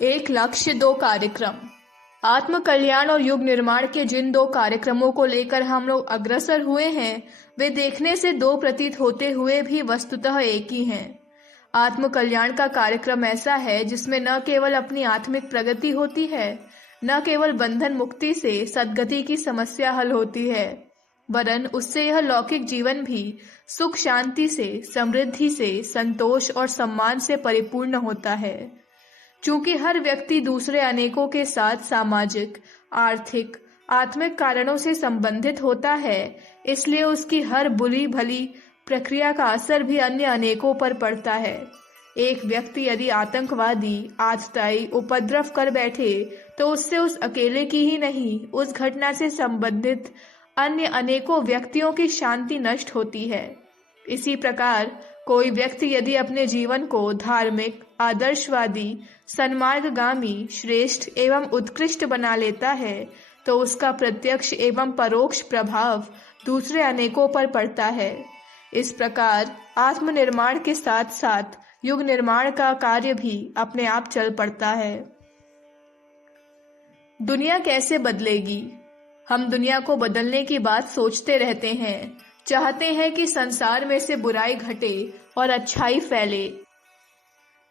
एक लक्ष्य दो कार्यक्रम। आत्म कल्याण और युग निर्माण के जिन दो कार्यक्रमों को लेकर हम लोग अग्रसर हुए हैं, वे देखने से दो प्रतीत होते हुए भी वस्तुतः एक ही हैं। आत्म कल्याण का कार्यक्रम ऐसा है जिसमें न केवल अपनी आत्मिक प्रगति होती है, न केवल बंधन मुक्ति से सद्गति की समस्या हल होती है, वरन उससे यह लौकिक जीवन भी सुख शांति से, समृद्धि से, संतोष और सम्मान से परिपूर्ण होता है। चूंकि हर व्यक्ति दूसरे अनेकों के साथ सामाजिक, आर्थिक, आत्मिक कारणों से संबंधित होता है, इसलिए उसकी हर बुरी भली प्रक्रिया का असर भी अन्य अनेकों पर पड़ता है। एक व्यक्ति यदि आतंकवादी, आतताई, उपद्रव कर बैठे तो उससे उस अकेले की ही नहीं, उस घटना से संबंधित अन्य अनेकों व्यक्तियों की शांति नष्ट होती है। इसी प्रकार कोई व्यक्ति यदि अपने जीवन को धार्मिक, आदर्शवादी, सन्मार्गगामी, श्रेष्ठ एवं उत्कृष्ट बना लेता है, तो उसका प्रत्यक्ष एवं परोक्ष प्रभाव दूसरे अनेकों पर पड़ता है। इस प्रकार आत्मनिर्माण के साथ साथ युग निर्माण का कार्य भी अपने आप चल पड़ता है। दुनिया कैसे बदलेगी? हम दुनिया को बदलने की बात सोचते रहते हैं, चाहते हैं कि संसार में से बुराई घटे और अच्छाई फैले।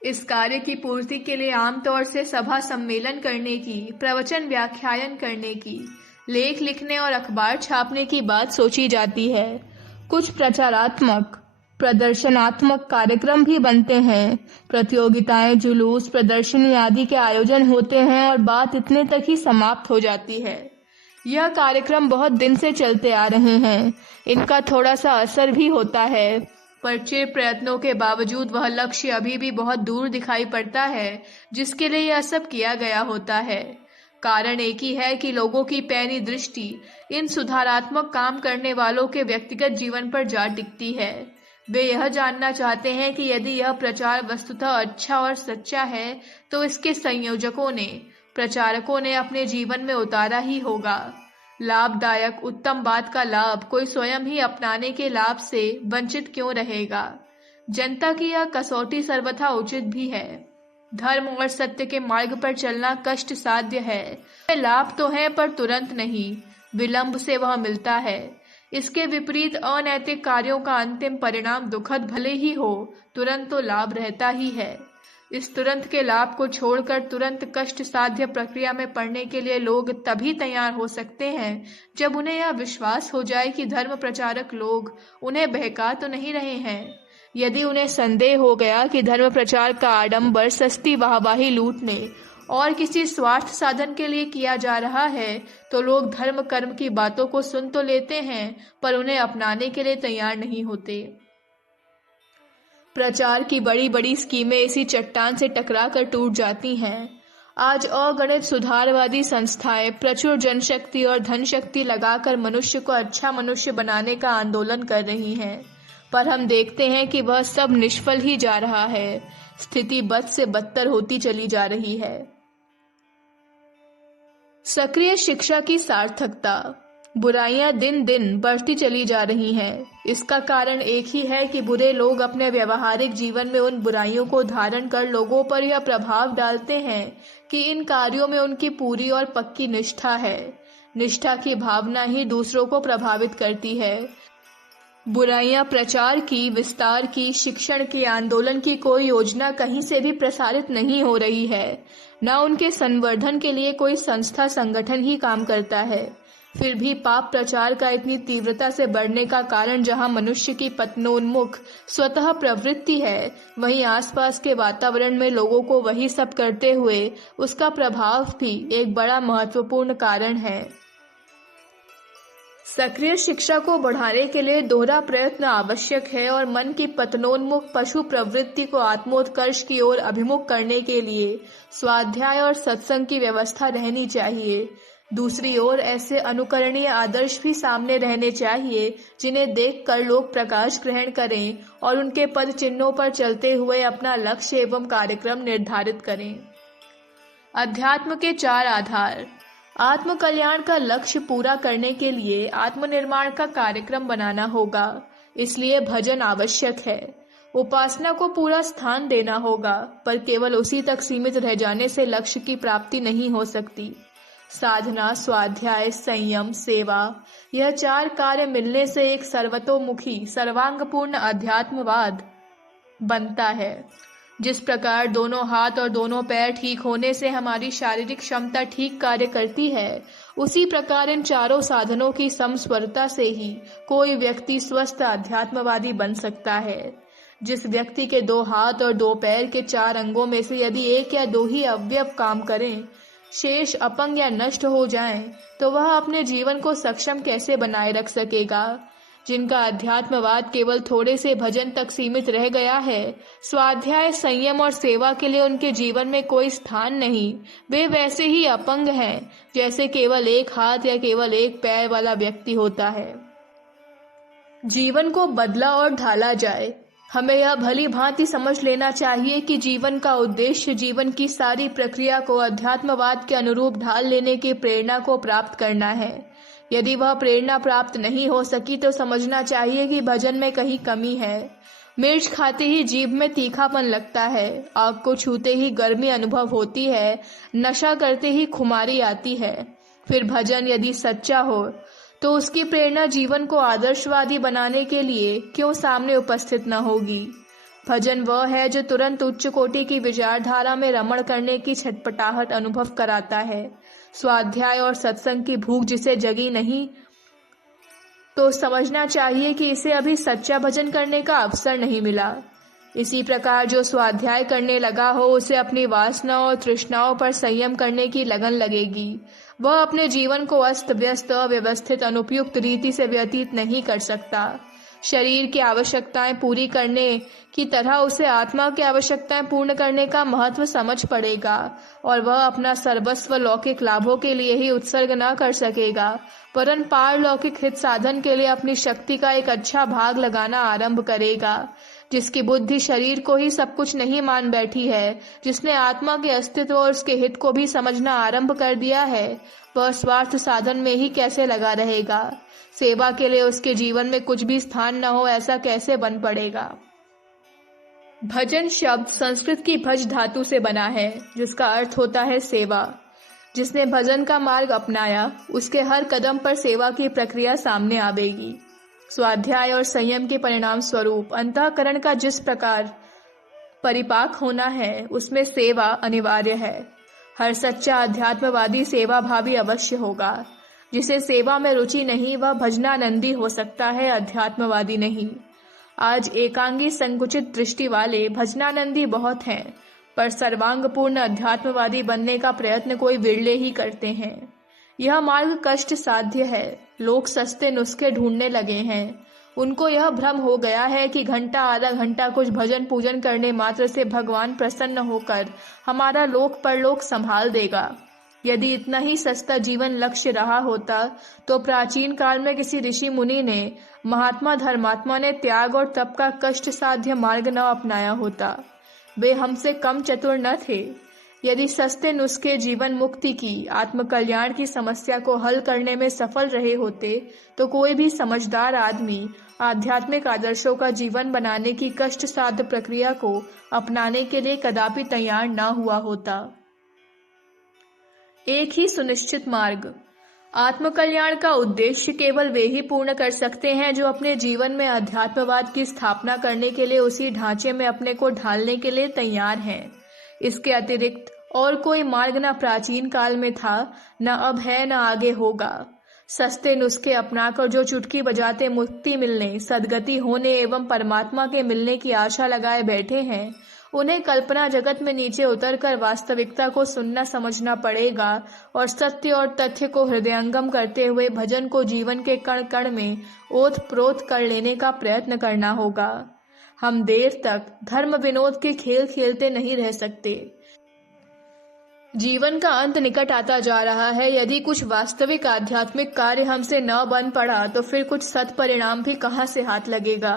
इस कार्य की पूर्ति के लिए आमतौर से सभा सम्मेलन करने की, प्रवचन व्याख्यान करने की, लेख लिखने और अखबार छापने की बात सोची जाती है। कुछ प्रचारात्मक, प्रदर्शनात्मक कार्यक्रम भी बनते हैं। प्रतियोगिताएं, जुलूस, प्रदर्शनी आदि के आयोजन होते हैं और बात इतने तक ही समाप्त हो जाती है। यह कार्यक्रम बहुत दिन से चलते आ रहे हैं। इनका थोड़ा सा असर भी होता है, पर चिर प्रयत्नों के बावजूद वह लक्ष्य अभी भी बहुत दूर दिखाई पड़ता है जिसके लिए यह सब किया गया होता है। कारण एक ही है कि लोगों की पैनी दृष्टि इन सुधारात्मक काम करने वालों के व्यक्तिगत जीवन पर जा टिकती है। वे यह जानना चाहते हैं कि यदि यह प्रचार वस्तुतः अच्छा और सच्चा है तो इसके संयोजकों ने, प्रचारकों ने अपने जीवन में उतारा ही होगा। लाभदायक उत्तम बात का लाभ कोई स्वयं ही अपनाने के लाभ से वंचित क्यों रहेगा? जनता की यह कसौटी सर्वथा उचित भी है। धर्म और सत्य के मार्ग पर चलना कष्ट साध्य है। लाभ तो है पर तुरंत नहीं, विलंब से वह मिलता है। इसके विपरीत अनैतिक कार्यों का अंतिम परिणाम दुखद भले ही हो, तुरंत तो लाभ रहता ही है। इस तुरंत के लाभ को छोड़कर तुरंत कष्ट साध्य प्रक्रिया में पड़ने के लिए लोग तभी तैयार हो सकते हैं जब उन्हें यह विश्वास हो जाए कि धर्म प्रचारक लोग उन्हें बहका तो नहीं रहे हैं। यदि उन्हें संदेह हो गया कि धर्म प्रचार का आडंबर सस्ती वाहवाही लूटने और किसी स्वार्थ साधन के लिए किया जा रहा है, तो लोग धर्म कर्म की बातों को सुन तो लेते हैं पर उन्हें अपनाने के लिए तैयार नहीं होते। प्रचार की बड़ी बड़ी स्कीमें इसी चट्टान से टकरा कर टूट जाती हैं। आज अगणित सुधारवादी संस्थाएं प्रचुर जनशक्ति और धन शक्ति लगाकर मनुष्य को अच्छा मनुष्य बनाने का आंदोलन कर रही हैं, पर हम देखते हैं कि वह सब निष्फल ही जा रहा है। स्थिति बद से बदतर होती चली जा रही है। सक्रिय शिक्षा की सार्थकता। बुराइयां दिन दिन बढ़ती चली जा रही हैं। इसका कारण एक ही है कि बुरे लोग अपने व्यवहारिक जीवन में उन बुराइयों को धारण कर लोगों पर यह प्रभाव डालते हैं कि इन कार्यों में उनकी पूरी और पक्की निष्ठा है। निष्ठा की भावना ही दूसरों को प्रभावित करती है। बुराइयां प्रचार की, विस्तार की, शिक्षण की, आंदोलन की कोई योजना कहीं से भी प्रसारित नहीं हो रही है। न उनके संवर्धन के लिए कोई संस्था संगठन ही काम करता है। फिर भी पाप प्रचार का इतनी तीव्रता से बढ़ने का कारण जहां मनुष्य की पतनोन्मुख स्वतः प्रवृत्ति है, वहीं आसपास के वातावरण में लोगों को वही सब करते हुए उसका प्रभाव भी एक बड़ा महत्वपूर्ण कारण है। सक्रिय शिक्षा को बढ़ाने के लिए दोहरा प्रयत्न आवश्यक है और मन की पतनोन्मुख पशु प्रवृत्ति को आत्मोत्कर्ष की ओर अभिमुख करने के लिए स्वाध्याय और सत्संग की व्यवस्था रहनी चाहिए। दूसरी ओर ऐसे अनुकरणीय आदर्श भी सामने रहने चाहिए जिन्हें देखकर लोग प्रकाश ग्रहण करें और उनके पद चिन्हों पर चलते हुए अपना लक्ष्य एवं कार्यक्रम निर्धारित करें। अध्यात्म के चार आधार। आत्म कल्याण का लक्ष्य पूरा करने के लिए आत्मनिर्माण का कार्यक्रम बनाना होगा, इसलिए भजन आवश्यक है। उपासना को पूरा स्थान देना होगा, पर केवल उसी तक सीमित रह जाने से लक्ष्य की प्राप्ति नहीं हो सकती। साधना, स्वाध्याय, संयम, सेवा, यह 4 कार्य मिलने से एक सर्वतोमुखी सर्वांगपूर्ण अध्यात्मवाद बनता है। जिस प्रकार दोनों हाथ और दोनों पैर ठीक होने से हमारी शारीरिक क्षमता ठीक कार्य करती है, उसी प्रकार इन चारों साधनों की समस्वरता से ही कोई व्यक्ति स्वस्थ अध्यात्मवादी बन सकता है। जिस व्यक्ति के 2 हाथ और 2 पैर के 4 अंगों में से यदि 1 या 2 ही अवयव काम करें, शेष अपंग या नष्ट हो जाएं, तो वह अपने जीवन को सक्षम कैसे बनाए रख सकेगा। जिनका अध्यात्मवाद केवल थोड़े से भजन तक सीमित रह गया है, स्वाध्याय, संयम और सेवा के लिए उनके जीवन में कोई स्थान नहीं, वे वैसे ही अपंग हैं जैसे केवल 1 हाथ या केवल 1 पैर वाला व्यक्ति होता है। जीवन को बदला और ढाला जाए। हमें यह भली भांति समझ लेना चाहिए कि जीवन का उद्देश्य जीवन की सारी प्रक्रिया को अध्यात्मवाद के अनुरूप ढाल लेने की प्रेरणा को प्राप्त करना है। यदि वह प्रेरणा प्राप्त नहीं हो सकी तो समझना चाहिए कि भजन में कहीं कमी है। मिर्च खाते ही जीभ में तीखापन लगता है, आग को छूते ही गर्मी अनुभव होती है, नशा करते ही खुमारी आती है। फिर भजन यदि सच्चा हो तो उसकी प्रेरणा जीवन को आदर्शवादी बनाने के लिए क्यों सामने उपस्थित न होगी। भजन वह है जो तुरंत उच्च कोटि की विचारधारा में रमण करने की छटपटाहट अनुभव कराता है। स्वाध्याय और सत्संग की भूख जिसे जगी नहीं, तो समझना चाहिए कि इसे अभी सच्चा भजन करने का अवसर नहीं मिला। इसी प्रकार जो स्वाध्याय करने लगा हो, उसे अपनी वासना और तृष्णाओं पर संयम करने की लगन लगेगी। वह अपने जीवन को अस्त व्यस्त, अव्यवस्थित, अनुपयुक्त रीति से व्यतीत नहीं कर सकता। शरीर की आवश्यकताएं पूरी करने की तरह उसे आत्मा की आवश्यकताएं पूर्ण करने का महत्व समझ पड़ेगा और वह अपना सर्वस्व लौकिक लाभों के लिए ही उत्सर्ग न कर सकेगा, वरन पारलौकिक हित साधन के लिए अपनी शक्ति का एक अच्छा भाग लगाना आरंभ करेगा। जिसकी बुद्धि शरीर को ही सब कुछ नहीं मान बैठी है, जिसने आत्मा के अस्तित्व और उसके हित को भी समझना आरंभ कर दिया है, वह स्वार्थ साधन में ही कैसे लगा रहेगा। सेवा के लिए उसके जीवन में कुछ भी स्थान न हो, ऐसा कैसे बन पड़ेगा। भजन शब्द संस्कृत की भज धातु से बना है, जिसका अर्थ होता है सेवा। जिसने भजन का मार्ग अपनाया, उसके हर कदम पर सेवा की प्रक्रिया सामने आवेगी। स्वाध्याय और संयम के परिणाम स्वरूप अंतःकरण का जिस प्रकार परिपाक होना है, उसमें सेवा अनिवार्य है। हर सच्चा अध्यात्मवादी सेवा भावी अवश्य होगा। जिसे सेवा में रुचि नहीं, वह भजनानंदी हो सकता है, अध्यात्मवादी नहीं। आज एकांगी संकुचित दृष्टि वाले भजनानंदी बहुत हैं, पर सर्वांगपूर्ण अध्यात्मवादी बनने का प्रयत्न कोई विरले ही करते हैं। यह मार्ग कष्ट साध्य है। लोग सस्ते नुस्खे ढूंढने लगे हैं। उनको यह भ्रम हो गया है कि घंटा आधा घंटा कुछ भजन पूजन करने मात्र से भगवान प्रसन्न होकर हमारा लोक परलोक संभाल देगा। यदि इतना ही सस्ता जीवन लक्ष्य रहा होता तो प्राचीन काल में किसी ऋषि मुनि ने, महात्मा धर्मात्मा ने त्याग और तप का कष्ट साध्य मार्ग न अपनाया होता। वे हमसे कम चतुर न थे। यदि सस्ते नुस्खे जीवन मुक्ति की, आत्मकल्याण की समस्या को हल करने में सफल रहे होते तो कोई भी समझदार आदमी आध्यात्मिक आदर्शों का जीवन बनाने की कष्ट साध्य प्रक्रिया को अपनाने के लिए कदापि तैयार न हुआ होता। एक ही सुनिश्चित मार्ग। आत्मकल्याण का उद्देश्य केवल वे ही पूर्ण कर सकते हैं जो अपने जीवन में अध्यात्मवाद की स्थापना करने के लिए उसी ढांचे में अपने को ढालने के लिए तैयार हैं। इसके अतिरिक्त और कोई मार्ग न प्राचीन काल में था, न अब है, न आगे होगा। सस्ते नुस्खे अपनाकर जो चुटकी बजाते मुक्ति मिलने, सद्गति होने एवं परमात्मा के मिलने की आशा लगाए बैठे हैं, उन्हें कल्पना जगत में नीचे उतरकर वास्तविकता को सुनना समझना पड़ेगा और सत्य और तथ्य को हृदयंगम करते हुए भजन को जीवन के कण कण में ओत प्रोत कर लेने का प्रयत्न करना होगा। हम देर तक धर्म विनोद के खेल खेलते नहीं रह सकते। जीवन का अंत निकट आता जा रहा है। यदि कुछ वास्तविक आध्यात्मिक कार्य हमसे न बन पड़ा तो फिर कुछ सत्परिणाम भी कहाँ से हाथ लगेगा।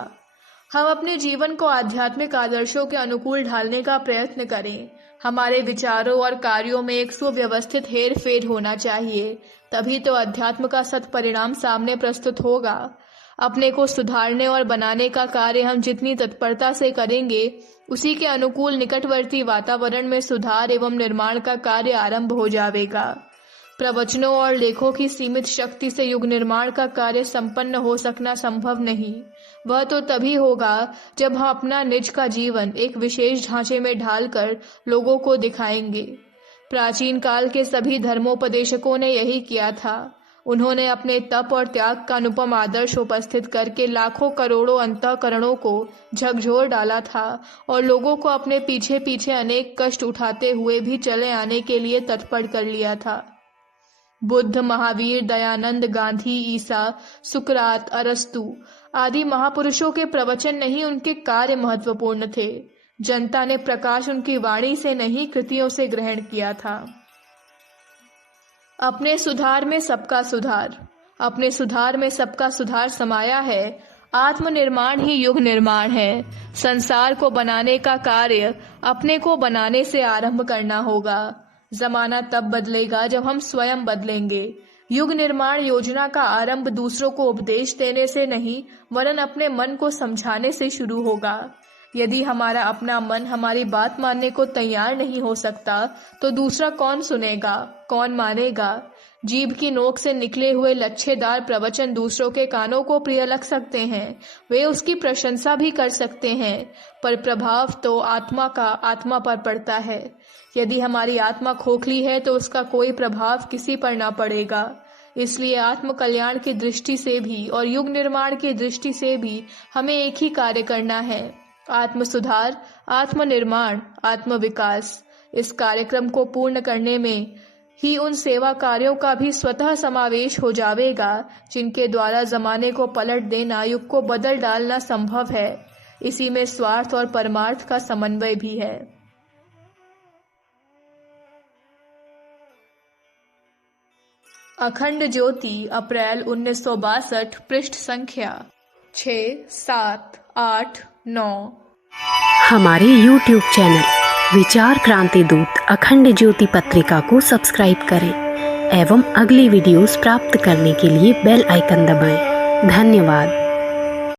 हम अपने जीवन को आध्यात्मिक आदर्शों के अनुकूल ढालने का प्रयत्न करें। हमारे विचारों और कार्यों में एक सुव्यवस्थित हेर फेर होना चाहिए, तभी तो अध्यात्म का सत्परिणाम सामने प्रस्तुत होगा। अपने को सुधारने और बनाने का कार्य हम जितनी तत्परता से करेंगे, उसी के अनुकूल निकटवर्ती वातावरण में सुधार एवं निर्माण का कार्य आरंभ हो जाएगा। प्रवचनों और लेखों की सीमित शक्ति से युग निर्माण का कार्य संपन्न हो सकना संभव नहीं। वह तो तभी होगा जब हम अपना निज का जीवन एक विशेष ढांचे में ढालकर लोगों को दिखाएंगे। प्राचीन काल के सभी धर्मोपदेशकों ने यही किया था। उन्होंने अपने तप और त्याग का अनुपम आदर्श उपस्थित करके लाखों करोड़ों अंतःकरणों को झकझोर डाला था और लोगों को अपने पीछे पीछे अनेक कष्ट उठाते हुए भी चले आने के लिए तत्पर कर लिया था। बुद्ध, महावीर, दयानंद, गांधी, ईसा, सुकरात, अरस्तु आदि महापुरुषों के प्रवचन नहीं, उनके कार्य महत्वपूर्ण थे। जनता ने प्रकाश उनकी वाणी से नहीं, कृतियों से ग्रहण किया था। अपने सुधार में सबका सुधार, अपने सुधार में सबका सुधार समाया है। आत्मनिर्माण ही युग निर्माण है। संसार को बनाने का कार्य अपने को बनाने से आरंभ करना होगा। जमाना तब बदलेगा जब हम स्वयं बदलेंगे। युग निर्माण योजना का आरंभ दूसरों को उपदेश देने से नहीं, वरन अपने मन को समझाने से शुरू होगा। यदि हमारा अपना मन हमारी बात मानने को तैयार नहीं हो सकता, तो दूसरा कौन सुनेगा, कौन मानेगा। जीभ की नोक से निकले हुए लच्छेदार प्रवचन दूसरों के कानों को प्रिय लग सकते हैं, वे उसकी प्रशंसा भी कर सकते हैं, पर प्रभाव तो आत्मा का आत्मा पर पड़ता है। यदि हमारी आत्मा खोखली है तो उसका कोई प्रभाव किसी पर ना पड़ेगा। इसलिए आत्म कल्याण की दृष्टि से भी और युग निर्माण की दृष्टि से भी हमें एक ही कार्य करना है, आत्म सुधार, आत्म निर्माण, आत्म विकास। इस कार्यक्रम को पूर्ण करने में ही उन सेवा कार्यों का भी स्वतः समावेश हो जाएगा जिनके द्वारा जमाने को पलट देना, युग को बदल डालना संभव है। इसी में स्वार्थ और परमार्थ का समन्वय भी है। अखंड ज्योति, अप्रैल 1962, पृष्ठ संख्या 6, 7, 8, 9। हमारे YouTube चैनल विचार क्रांति दूत अखंड ज्योति पत्रिका को सब्सक्राइब करें एवं अगली वीडियोस प्राप्त करने के लिए बेल आइकन दबाएं। धन्यवाद।